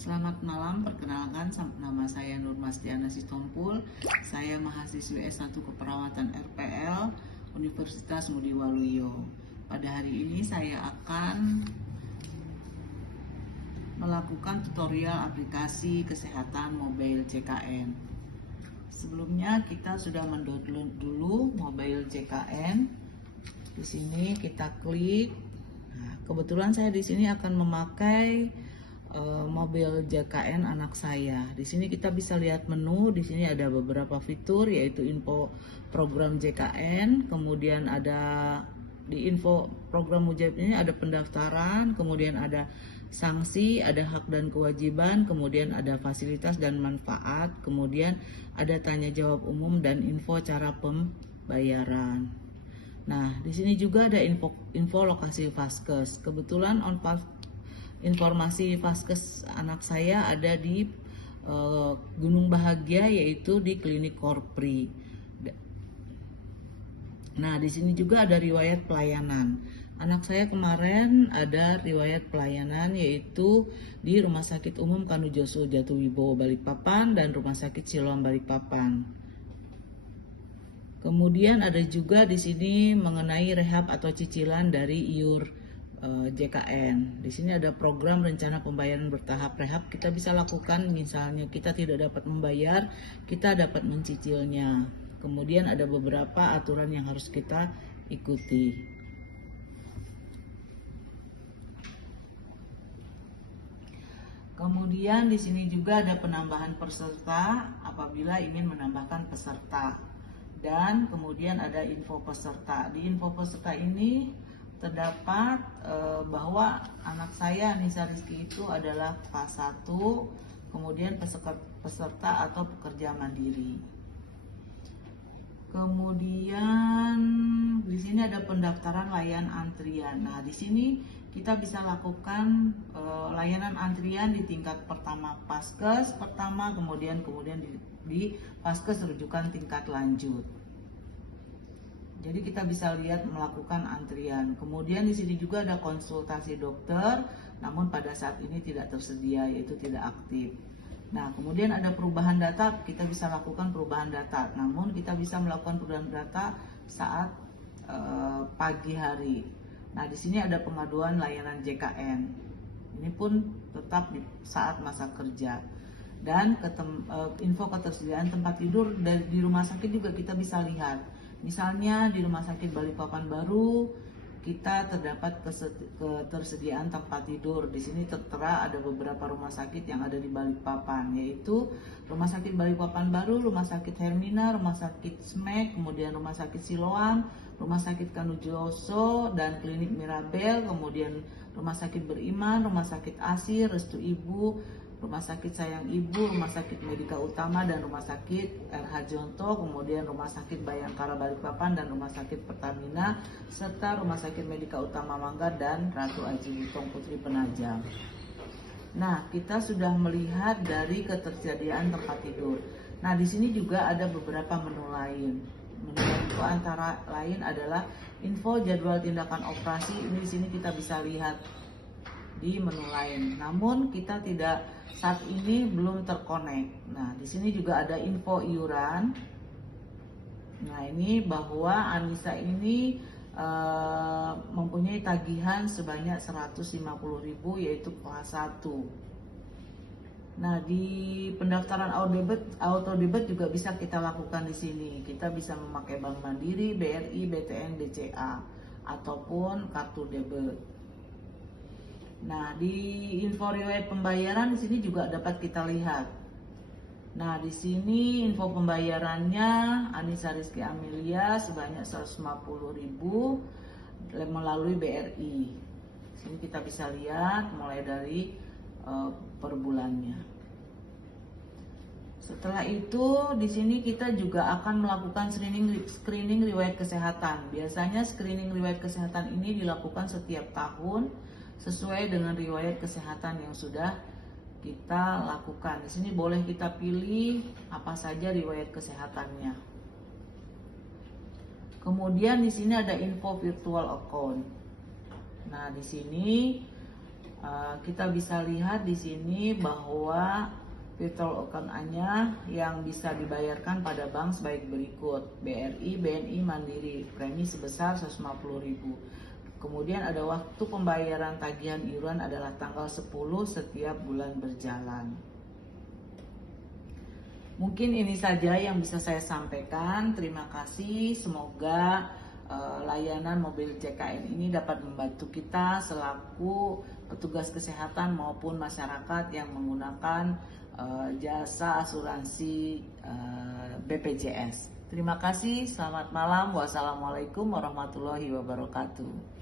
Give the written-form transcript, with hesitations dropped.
Selamat malam, perkenalkan nama saya Nur Mastiana Sitompul. Saya mahasiswi S1 Keperawatan RPL Universitas Ngudi Waluyo. Pada hari ini saya akan melakukan tutorial aplikasi kesehatan mobile JKN. Sebelumnya kita sudah mendownload dulu mobile JKN. Di sini kita klik. Nah, kebetulan saya di sini akan memakai mobil JKN anak saya. Di sini kita bisa lihat menu. Di sini ada beberapa fitur, yaitu info program JKN, kemudian ada di info program Mujib ini ada pendaftaran, kemudian ada sanksi, ada hak dan kewajiban, kemudian ada fasilitas dan manfaat, kemudian ada tanya jawab umum dan info cara pembayaran. Nah, di sini juga ada info lokasi Vaskes. Kebetulan informasi Vaskes anak saya ada di Gunung Bahagia, yaitu di Klinik Korpri. Nah, di sini juga ada riwayat pelayanan. Anak saya kemarin ada riwayat pelayanan, yaitu di Rumah Sakit Umum Kanujoso Jatuwibowo Balikpapan dan Rumah Sakit Siloam Balikpapan. Kemudian ada juga di sini mengenai rehab atau cicilan dari iur JKN. Di sini ada program rencana pembayaran bertahap rehab. Kita bisa lakukan, misalnya kita tidak dapat membayar, kita dapat mencicilnya. Kemudian ada beberapa aturan yang harus kita ikuti. Kemudian di sini juga ada penambahan peserta apabila ingin menambahkan peserta. Dan kemudian ada info peserta. Di info peserta ini terdapat bahwa anak saya Nisa Rizky itu adalah kelas 1, kemudian peserta atau pekerja mandiri. Kemudian di sini ada pendaftaran layanan antrian. Nah, di sini kita bisa lakukan layanan antrian di tingkat pertama Vaskes pertama, kemudian di Vaskes rujukan tingkat lanjut. Jadi kita bisa lihat melakukan antrian. Kemudian di sini juga ada konsultasi dokter, namun pada saat ini tidak tersedia, yaitu tidak aktif. Nah, kemudian ada perubahan data, kita bisa lakukan perubahan data. Namun kita bisa melakukan perubahan data saat pagi hari. Nah, di sini ada pengaduan layanan JKN. Ini pun tetap di saat masa kerja. Dan info ketersediaan tempat tidur di rumah sakit juga kita bisa lihat. Misalnya di Rumah Sakit Balikpapan Baru kita terdapat ketersediaan tempat tidur. Di sini tertera ada beberapa rumah sakit yang ada di Balikpapan, yaitu Rumah Sakit Balikpapan Baru, Rumah Sakit Hermina, Rumah Sakit SMEK, kemudian Rumah Sakit Siloam, Rumah Sakit Kanujoso, dan Klinik Mirabel, kemudian Rumah Sakit Beriman, Rumah Sakit ASI, Restu Ibu, Rumah Sakit Sayang Ibu, Rumah Sakit Medika Utama, dan Rumah Sakit RH Jonto, kemudian Rumah Sakit Bayangkara Balikpapan dan Rumah Sakit Pertamina, serta Rumah Sakit Medika Utama Manggar dan Ratu Aji Bintang Putri Penajam. Nah, kita sudah melihat dari ketersediaan tempat tidur. Nah, di sini juga ada beberapa menu lain. Menu itu antara lain adalah info jadwal tindakan operasi. Ini di sini kita bisa lihat di menu lain. Namun kita tidak saat ini belum terkonek. Nah, di sini juga ada info iuran. Nah, ini bahwa Anissa ini mempunyai tagihan sebanyak 150.000, yaitu kelas 1. Nah, di pendaftaran auto debit juga bisa kita lakukan di sini. Kita bisa memakai Bank Mandiri, BRI, BTN, BCA ataupun kartu debit. Nah, di info riwayat pembayaran di sini juga dapat kita lihat. Nah, di sini info pembayarannya Anissa Rizky Amelia sebanyak 150.000 melalui BRI. Di sini kita bisa lihat mulai dari per bulannya. Setelah itu, di sini kita juga akan melakukan screening riwayat kesehatan. Biasanya screening riwayat kesehatan ini dilakukan setiap tahun sesuai dengan riwayat kesehatan yang sudah kita lakukan. Di sini boleh kita pilih apa saja riwayat kesehatannya. Kemudian di sini ada info virtual account. Nah, di sini Kita bisa lihat di sini bahwa virtual account Anya yang bisa dibayarkan pada bank sebaik berikut: BRI, BNI, Mandiri, premi sebesar 150.000. Kemudian ada waktu pembayaran tagihan iuran adalah tanggal 10 setiap bulan berjalan. Mungkin ini saja yang bisa saya sampaikan. Terima kasih. Semoga layanan mobil JKN ini dapat membantu kita selaku petugas kesehatan maupun masyarakat yang menggunakan jasa asuransi BPJS. Terima kasih. Selamat malam. Wassalamualaikum warahmatullahi wabarakatuh.